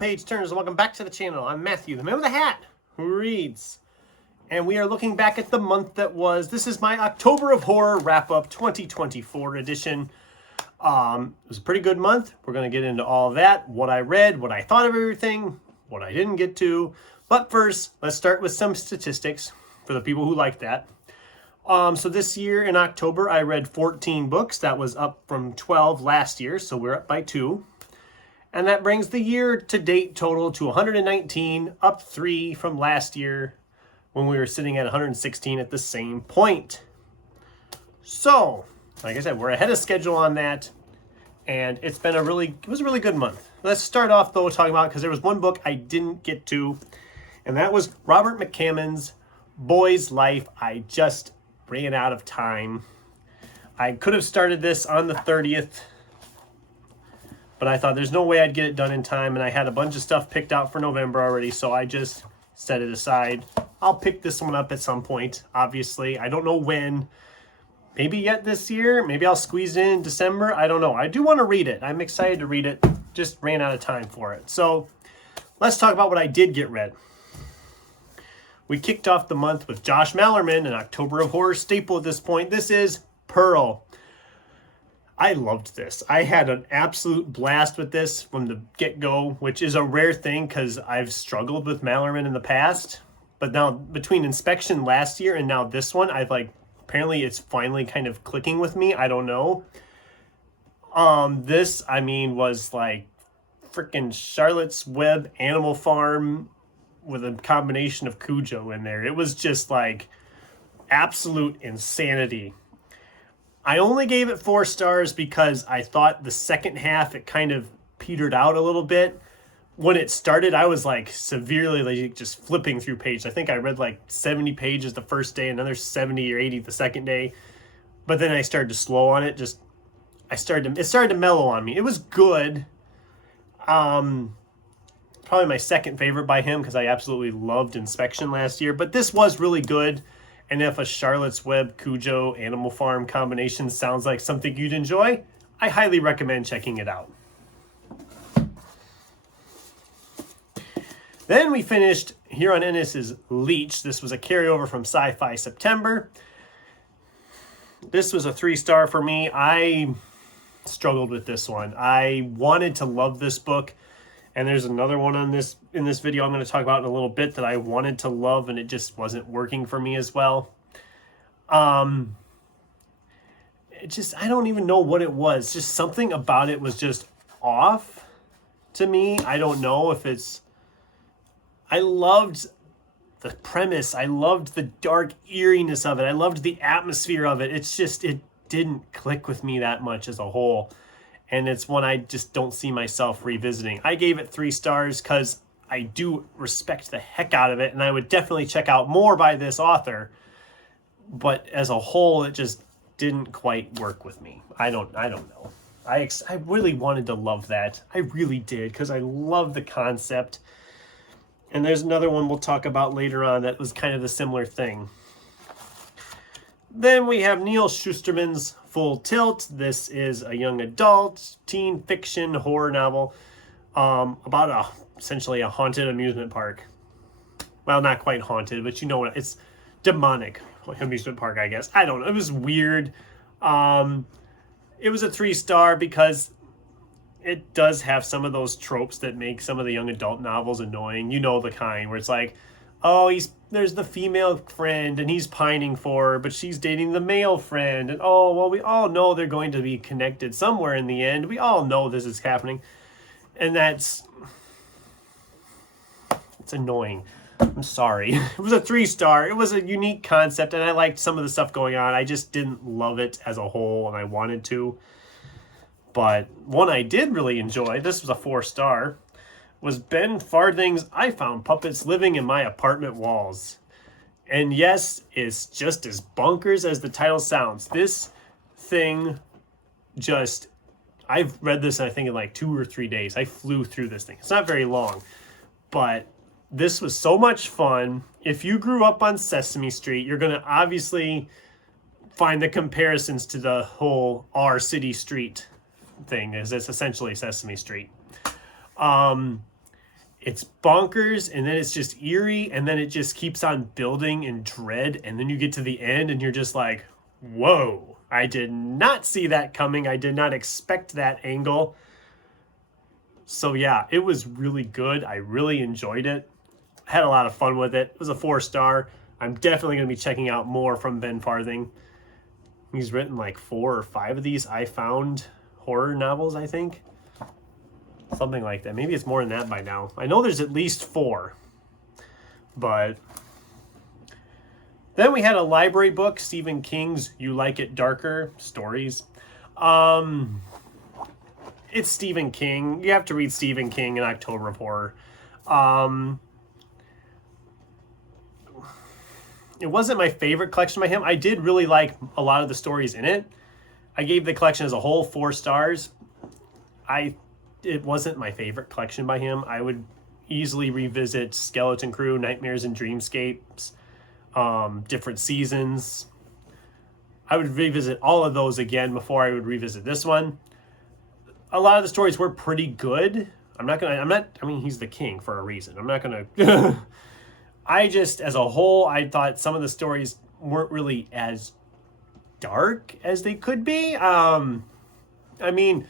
page turners, and welcome back to the channel. I'm Matthew, the man with the hat, who reads. And we are looking back at the month that was. This is my October of Horror wrap-up 2024 edition. It was a pretty good month. We're going to get into all of that, what I read, what I thought of everything, what I didn't get to. But first, let's start with some statistics for the people who like that. So this year in October, I read 14 books. That was up from 12 last year, so we're up by 2. And that brings the year-to-date total to 119, up 3 from last year when we were sitting at 116 at the same point. So, like I said, we're ahead of schedule on that, and it was a really good month. Let's start off, though, talking about, because there was one book I didn't get to, and that was Robert McCammon's Boy's Life. I just ran out of time. I could have started this on the 30th, but I thought there's no way I'd get it done in time, and I had a bunch of stuff picked out for November already, so I just set it aside. I'll pick this one up at some point, obviously. I don't know when. Maybe yet this year. Maybe I'll squeeze it in December. I don't know. I do want to read it. I'm excited to read it. Just ran out of time for it. So let's talk about what I did get read. We kicked off the month with Josh Malerman, an October of Horror staple at this point. This is Pearl. I loved this. I had an absolute blast with this from the get-go, which is a rare thing because I've struggled with Malerman in the past. But now, between Inspection last year and now this one, apparently it's finally kind of clicking with me. I don't know. This, was like freaking Charlotte's Web Animal Farm with a combination of Cujo in there. It was just like absolute insanity. I only gave it 4 stars because I thought the second half it kind of petered out a little bit. When it started, I was like severely just flipping through pages. I think I read like 70 pages the first day, another 70 or 80 the second day. But then I started to slow on it. It started to mellow on me. It was good. Probably my second favorite by him because I absolutely loved Inspection last year. But this was really good. And if a Charlotte's Web Cujo Animal Farm combination sounds like something you'd enjoy, I highly recommend checking it out. Then we finished Huron Ennis's Leech. This was a carryover from Sci-Fi September. This was a 3-star for me. I struggled with this one. I wanted to love this book. And there's another one in this video I'm going to talk about in a little bit that I wanted to love, and it just wasn't working for me as well. I don't even know what it was. Just something about it was just off to me. I don't know if it's... I loved the premise. I loved the dark eeriness of it. I loved the atmosphere of it. It's just, it didn't click with me that much as a whole. And it's one I just don't see myself revisiting. I gave it 3 stars because I do respect the heck out of it, and I would definitely check out more by this author. But as a whole, it just didn't quite work with me. I don't know. I really wanted to love that. I really did because I love the concept. And there's another one we'll talk about later on that was kind of a similar thing. Then we have Neal Shusterman's Full Tilt. This is a young adult teen fiction horror novel about essentially a haunted amusement park. Well, not quite haunted, but you know what? It's demonic amusement park, I guess. I don't know. It was weird. It was a 3-star because it does have some of those tropes that make some of the young adult novels annoying. You know the kind where it's like, oh, there's the female friend and he's pining for her, but she's dating the male friend. And oh, well, we all know they're going to be connected somewhere in the end. We all know this is happening. And it's annoying. I'm sorry. It was a 3-star. It was a unique concept, and I liked some of the stuff going on. I just didn't love it as a whole, and I wanted to. But one I did really enjoy, this was a 4-star, was Ben Farthing's I Found Puppets Living in My Apartment Walls. And yes, it's just as bonkers as the title sounds. This thing I've read this, I think, in like 2 or 3 days. I flew through this thing. It's not very long, but this was so much fun. If you grew up on Sesame Street, you're going to obviously find the comparisons to the whole Our City Street thing, as it's essentially Sesame Street. it's bonkers, and then it's just eerie, and then it just keeps on building in dread, and then you get to the end and you're just like, whoa, I did not see that coming. I did not expect that angle. So yeah, it was really good. I really enjoyed it. Had a lot of fun with it. It was a 4-star. I'm definitely going to be checking out more from Ben Farthing. He's written like 4 or 5 of these I found horror novels, I think. Something like that. Maybe it's more than that by now. I know there's at least 4. But then we had a library book, Stephen King's You Like It Darker stories. It's Stephen King. You have to read Stephen King in October of Horror. It wasn't my favorite collection by him. I did really like a lot of the stories in it. I gave the collection as a whole 4 stars. It wasn't my favorite collection by him. I would easily revisit Skeleton Crew, Nightmares and Dreamscapes, different seasons. I would revisit all of those again before I would revisit this one. A lot of the stories were pretty good. I mean, he's the king for a reason. I'm not gonna, I just, as a whole, I thought some of the stories weren't really as dark as they could be. I mean,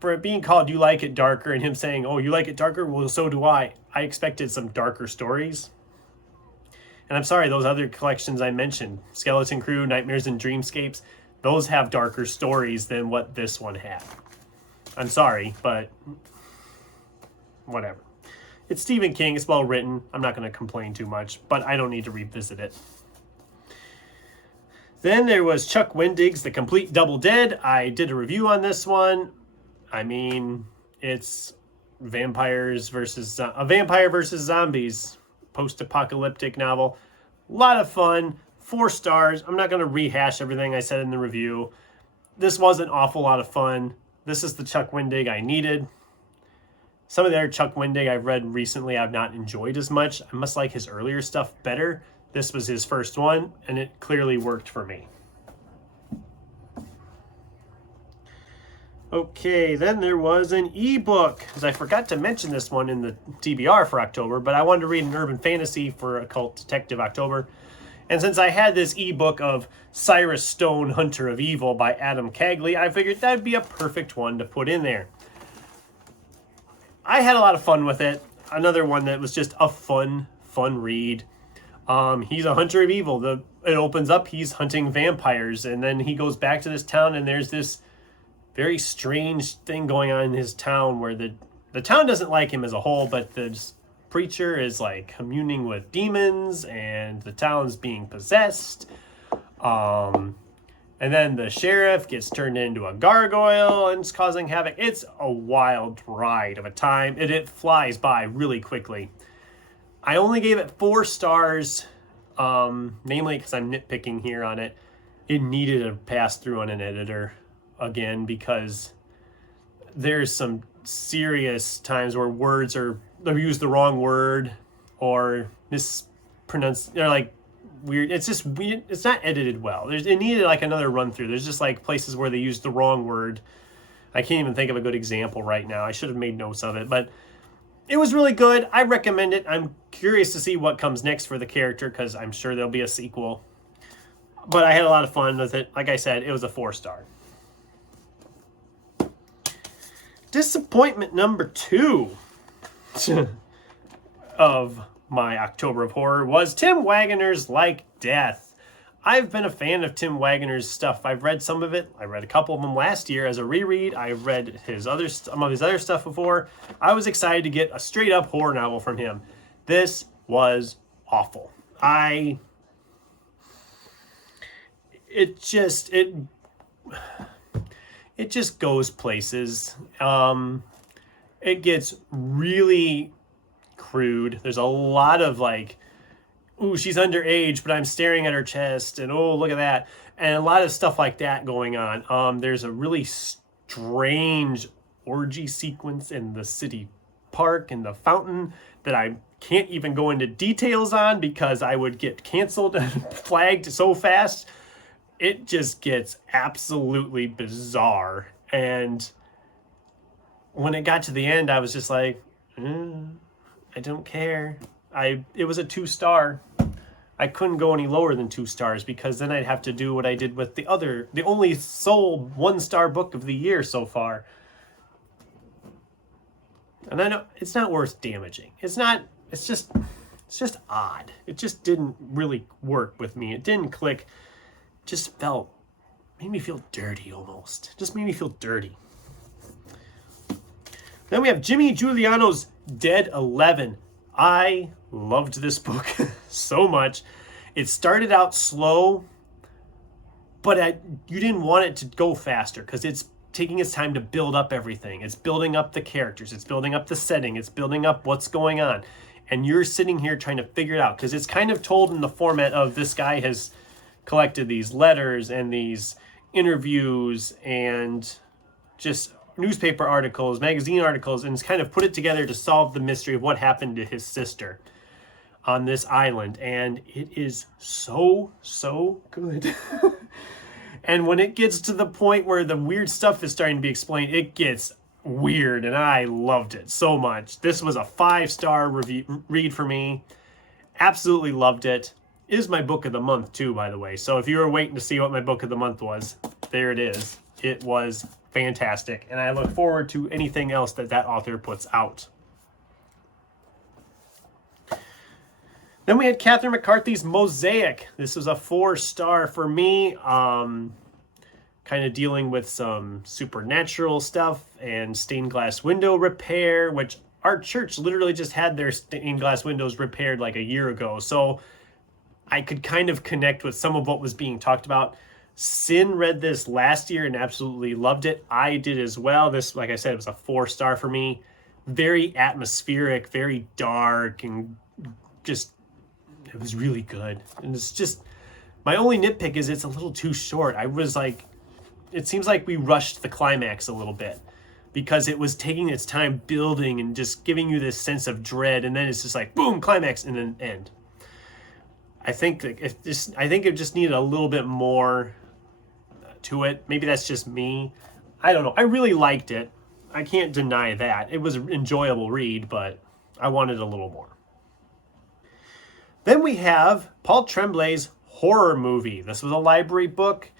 for it being called You Like It Darker and him saying, oh, you like it darker? Well, so do I. I expected some darker stories. And I'm sorry, those other collections I mentioned, Skeleton Crew, Nightmares and Dreamscapes, those have darker stories than what this one had. I'm sorry, but whatever. It's Stephen King. It's well written. I'm not going to complain too much, but I don't need to revisit it. Then there was Chuck Wendig's The Complete Double Dead. I did a review on this one. I mean, it's a vampire versus zombies, post-apocalyptic novel. A lot of fun. 4 stars. I'm not going to rehash everything I said in the review. This was an awful lot of fun. This is the Chuck Wendig I needed. Some of the other Chuck Wendig I've read recently I've not enjoyed as much. I must like his earlier stuff better. This was his first one, and it clearly worked for me. Okay, then there was an ebook, because I forgot to mention this one in the TBR for October, but I wanted to read an urban fantasy for Occult Detective October. And since I had this ebook of Cyrus Stone, Hunter of Evil by Adam Cagley, I figured that'd be a perfect one to put in there. I had a lot of fun with it. Another one that was just a fun read. He's a hunter of evil. It opens up, he's hunting vampires, and then he goes back to this town, and there's this very strange thing going on in his town where the town doesn't like him as a whole, but the preacher is like communing with demons, and the town's being possessed. And then the sheriff gets turned into a gargoyle and is causing havoc. It's a wild ride of a time, and it flies by really quickly. I only gave it 4 stars, namely because I'm nitpicking here on it. It needed a pass through on an editor again, because there's some serious times where words they use the wrong word or mispronounced. They're like weird. It's just weird. It's not edited well. It needed like another run through. There's just like places where they used the wrong word. I can't even think of a good example right now. I should have made notes of it, but it was really good. I recommend it. I'm curious to see what comes next for the character, because I'm sure there'll be a sequel. But I had a lot of fun with it. Like I said, it was a 4-star. Disappointment number 2 of my October of Horror was Tim Waggoner's Like Death. I've been a fan of Tim Waggoner's stuff. I've read some of it. I read a couple of them last year as a reread. I've read some of his other stuff before. I was excited to get a straight up horror novel from him. This was awful. It just goes places. It gets really crude. There's a lot of like, ooh, she's underage, but I'm staring at her chest, and oh, look at that. And a lot of stuff like that going on. There's a really strange orgy sequence in the city park and the fountain that I can't even go into details on because I would get canceled and flagged so fast. It just gets absolutely bizarre. And when it got to the end, I was just like, I don't care. It was a 2-star. I couldn't go any lower than 2 stars because then I'd have to do what I did with the only sold 1-star book of the year so far. And I know it's not worth damaging. It's just odd. It just didn't really work with me. It didn't click. It just made me feel dirty almost. Just made me feel dirty. Then we have Jimmy Giuliano's Dead 11. I loved this book so much. It started out slow, but you didn't want it to go faster because it's taking its time to build up everything. It's building up the characters. It's building up the setting. It's building up what's going on. And you're sitting here trying to figure it out because it's kind of told in the format of this guy has collected these letters and these interviews and just newspaper articles, magazine articles, and it's kind of put it together to solve the mystery of what happened to his sister on this island. And it is so good. And when it gets to the point where the weird stuff is starting to be explained, it gets weird, and I loved it so much. This was a 5-star read for me. Absolutely loved it. It is my book of the month too, by the way. So if you were waiting to see what my book of the month was, there it is. It was fantastic, and I look forward to anything else that author puts out. Then we had Catherine McCarthy's Mosaic. This was a 4-star for me. Kind of dealing with some supernatural stuff and stained glass window repair, which our church literally just had their stained glass windows repaired like a year ago. So I could kind of connect with some of what was being talked about. Sin read this last year and absolutely loved it. I did as well. This, like I said, it was a 4-star for me. Very atmospheric, very dark, and just, it was really good. And it's just, my only nitpick is it's a little too short. I was like, it seems like we rushed the climax a little bit because it was taking its time building and just giving you this sense of dread, and then it's just like boom, climax, and then end. I think it just needed a little bit more to it. Maybe that's just me. I don't know. I really liked it. I can't deny that. It was an enjoyable read, but I wanted a little more. Then we have Paul Tremblay's Horror Movie. This was a library book.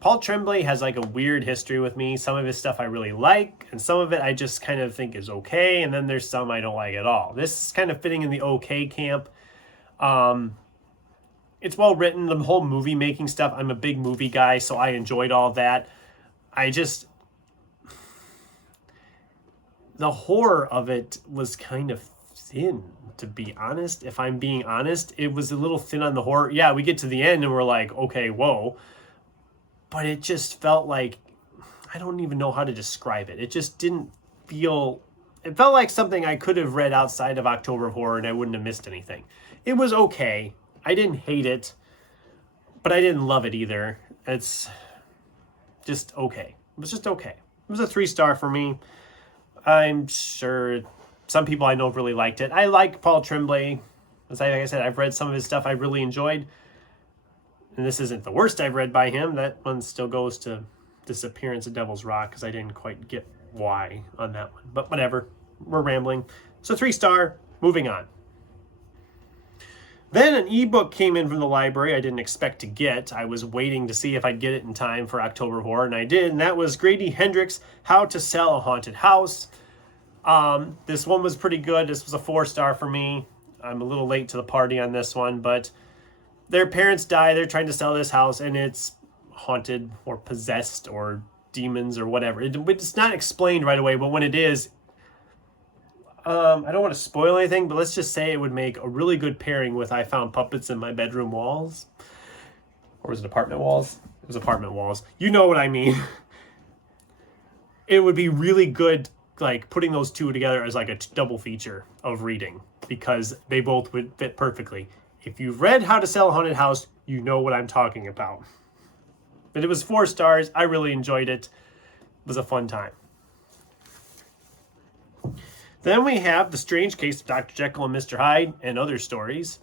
Paul Tremblay has like a weird history with me. Some of his stuff I really like, and some of it I just kind of think is okay, and then there's some I don't like at all. This is kind of fitting in the okay camp. It's well written, the whole movie making stuff. I'm a big movie guy, so I enjoyed all that. The horror of it was kind of thin, to be honest. If I'm being honest, it was a little thin on the horror. Yeah, we get to the end and we're like, okay, whoa. But it just felt like, I don't even know how to describe it. It just didn't feel, it felt like something I could have read outside of October of Horror and I wouldn't have missed anything. It was okay. I didn't hate it, but I didn't love it either. It's just okay. It was just okay. It was a 3-star for me. I'm sure some people I know really liked it. I like Paul Tremblay. Like I said, I've read some of his stuff I really enjoyed. And this isn't the worst I've read by him. That one still goes to Disappearance of Devil's Rock because I didn't quite get why on that one. But whatever. We're rambling. So 3-star. Moving on. Then an ebook came in from the library I didn't expect to get. I was waiting to see if I'd get it in time for October Horror, and I did. And that was Grady Hendrix, How to Sell a Haunted House. This one was pretty good. This was a 4-star for me. I'm a little late to the party on this one, but their parents die. They're trying to sell this house, and it's haunted or possessed or demons or whatever. It's not explained right away, but when it is, I don't want to spoil anything, but let's just say it would make a really good pairing with I Found Puppets in My Bedroom Walls. Or was it apartment walls? It was apartment walls. You know what I mean. It would be really good, like putting those two together as like a double feature of reading because they both would fit perfectly. If you've read How to Sell a Haunted House, you know what I'm talking about. But it was 4 stars. I really enjoyed it. It was a fun time. Then we have The Strange Case of Dr. Jekyll and Mr. Hyde and Other Stories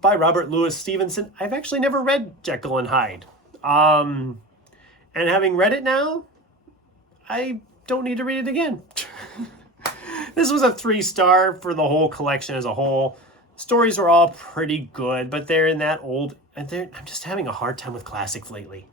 by Robert Louis Stevenson. I've actually never read Jekyll and Hyde. And having read it now, I don't need to read it again. This was a 3-star for the whole collection as a whole. Stories were all pretty good, but they're in that old... I'm just having a hard time with classics lately.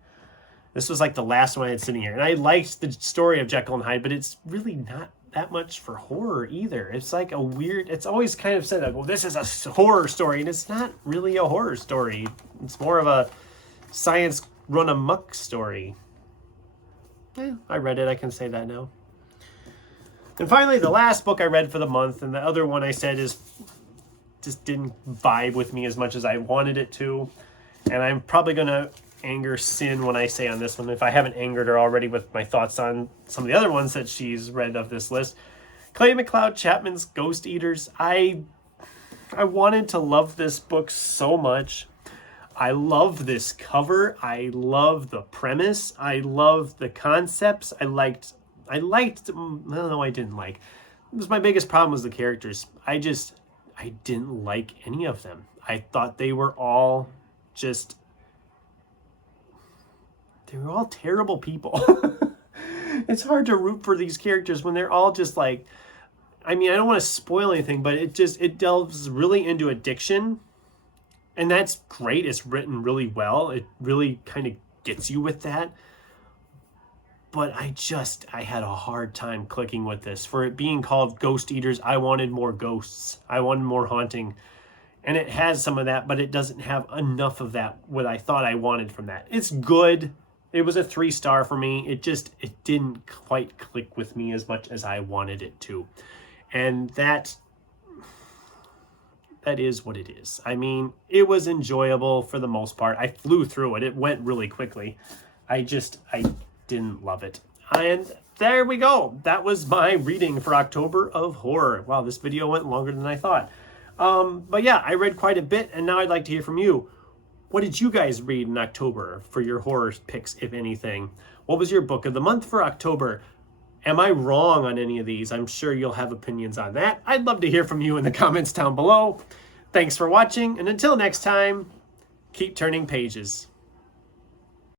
This was like the last one I had sitting here. And I liked the story of Jekyll and Hyde, but it's really not that much for horror either. It's like a weird... It's always kind of said, like, well, this is a horror story, and it's not really a horror story. It's more of a science run-amok story. Yeah, I read it. I can say that now. And finally, the last book I read for the month, and the other one I said is just didn't vibe with me as much as I wanted it to. And I'm probably going to anger Sin when I say on this one, if I haven't angered her already with my thoughts on some of the other ones that she's read of this list. Clay McLeod Chapman's Ghost Eaters. I wanted to love this book so much. I love this cover. I love the premise. I love the concepts. I didn't like. It was my biggest problem was the characters. I didn't like any of them. I thought they were all terrible people. It's hard to root for these characters when they're all just like, I mean, I don't want to spoil anything, but it delves really into addiction. And that's great. It's written really well. It really kind of gets you with that. But I had a hard time clicking with this. For it being called Ghost Eaters, I wanted more ghosts. I wanted more haunting. And it has some of that, but it doesn't have enough of that, what I thought I wanted from that. It's good. It was a 3-star for me. It didn't quite click with me as much as I wanted it to. And that is what it is. I mean, it was enjoyable for the most part. I flew through it. It went really quickly. I didn't love it. And there we go. That was my reading for October of Horror. Wow, this video went longer than I thought. But yeah, I read quite a bit, and now I'd like to hear from you. What did you guys read in October for your horror picks, if anything? What was your book of the month for October? Am I wrong on any of these? I'm sure you'll have opinions on that. I'd love to hear from you in the comments down below. Thanks for watching, and until next time, keep turning pages.